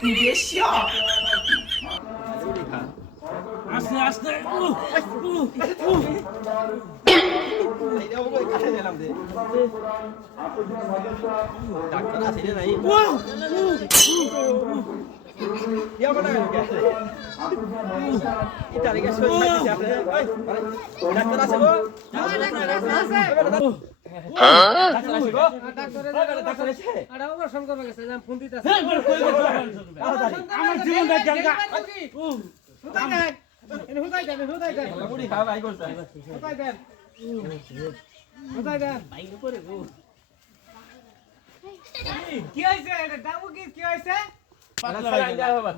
你别笑。আস্তে আস্তে ডাক্তার আছে রে নাই এটা রেখে সই দিতে আপনি ডাক্তার আছে গো ডাক্তার আছে গো ডাক্তার আছে আরে অপারেশন করবে গেছে আমি ফোন দিতেছি আমার জীবনটা জায়গা হুদাই দেন এনে হুদাই দেন বুড়ি খাওয়া ভাই করছে হুদাই দেন বাইরে করে গো কি হইছে এটা দাবু কি হইছে পাতলা ভাই যা বাবা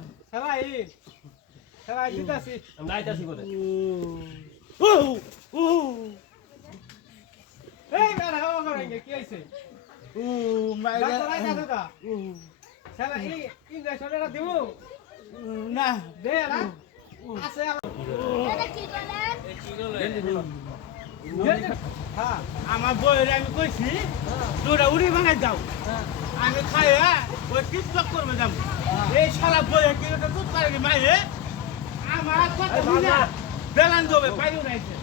সবাই দিতাছি আমরা আইতাছি করে এই মেরা ও করেঙ্গে কি হইছে ডাক্তার আইতা দাদা শালা এই ইনজেকশনটা দেবো না দে না আছে হ্যাঁ আমার বইয়ের আমি কইছি তোরা উড়ি ভাঙাই যাও আমি খাইয়া ওই টিকটক করবে যাবো এই সারা বইয়ে কি ওটা দুধ পারে মাইরে আমার কথা বুঝা বেলান দেবে পাইও নাইছে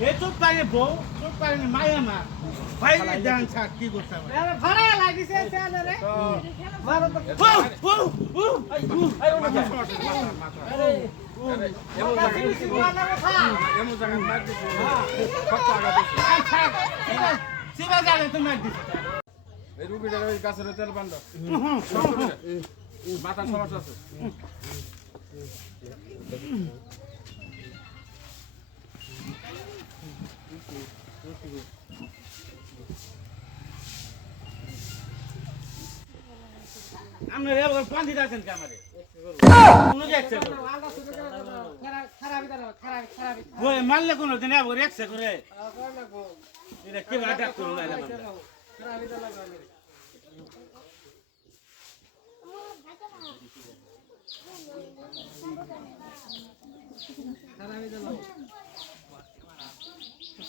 এই দুধ পারে বউ দুধ পারে মাইয়া মা ভাইরে জান ছাড় কি করতে হবে আরে ভাড়া লাগিছে স্যার রে মারো তো এই ওনা আরে এমন জায়গা মার দিছে কত আগা দিছে সিবা জানে তুমি দিছ এই রুগীটার ওই গাছের তেল বান্ধ মাথার সমস্যা আছে আমরা এবার পানি দিতেছেন কে আমারে কোনো দেখছে খারাপ বই মারলে কোনো দিন আবার রেখছে করে এটা কি আটাক করুন না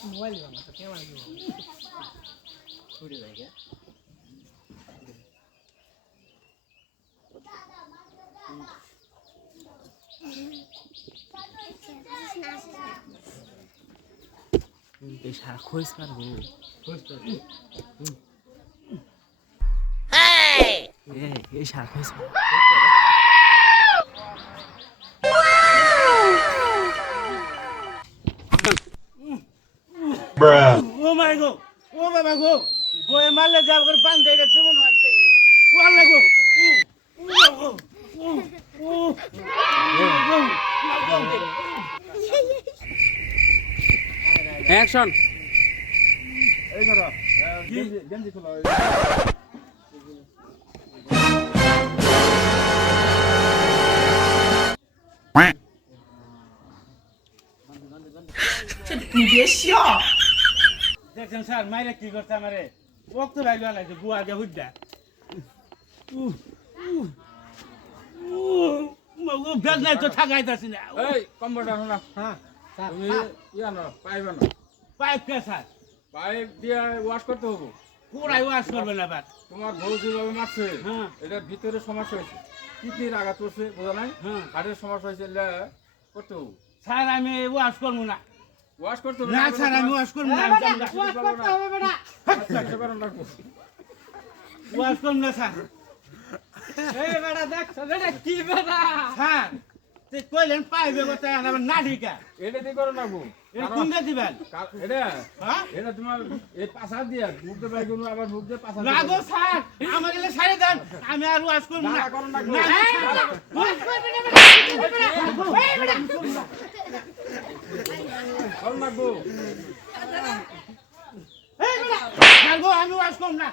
মোবাইল দিবা না ক্যামেরা দিবা ছুড়ে যায় কে এই সারা খোঁজ পারবো এই সারা খোঁজ ও মাই গো ও বাবা গো বই মারলে যাব করে পান দেই রে মন হচ্ছে ও আল্লাহ গো অ্যাকশন এই ধরো গেঞ্জি খোলা你别笑。 দেখছেন স্যার মাইরে কি করতে আমারে রক্ত বাইরে লাগছে বুয়া আগে হুড্ডা বেদনায় তো থাকাইতেছি না এই কম্বলটা না হ্যাঁ তুমি ইয়া না পাইব না পাইপ কে স্যার পাইপ দিয়ে ওয়াশ করতে হবে পুরাই ওয়াশ করবে না এবার তোমার বউ যেভাবে মারছে হ্যাঁ। এটার ভিতরে সমস্যা হয়েছে কিডনির আঘাত করছে বোঝা নাই হ্যাঁ। হার্টের সমস্যা হয়েছে এটা করতে হবে স্যার আমি ওয়াশ করবো না ওয়াশ করতে হবে না স্যার আমি ওয়াশ করবো না ওয়াশ করতে হবে বেটা ওয়াশ করবো না স্যার এই বেটা দেখ বেটা কি বেটা স্যার তুই কইলেন পাইবে কথা আমার না ঠিকা এটা দিয়ে করো না গো এটা কোনটা দিবেন এটা হ্যাঁ এটা তোমার এই পাশা দিয়ে মুখ দিয়ে বাইক আবার মুখ দিয়ে পাশা না গো স্যার আমার গেলে সাইডে দেন আমি আর ওয়াশ করবো না করো না গো। না, ওয়াশ করবে না বেটা এই বেটা করো না গো স্যার গো আমি ওয়াশ করবো না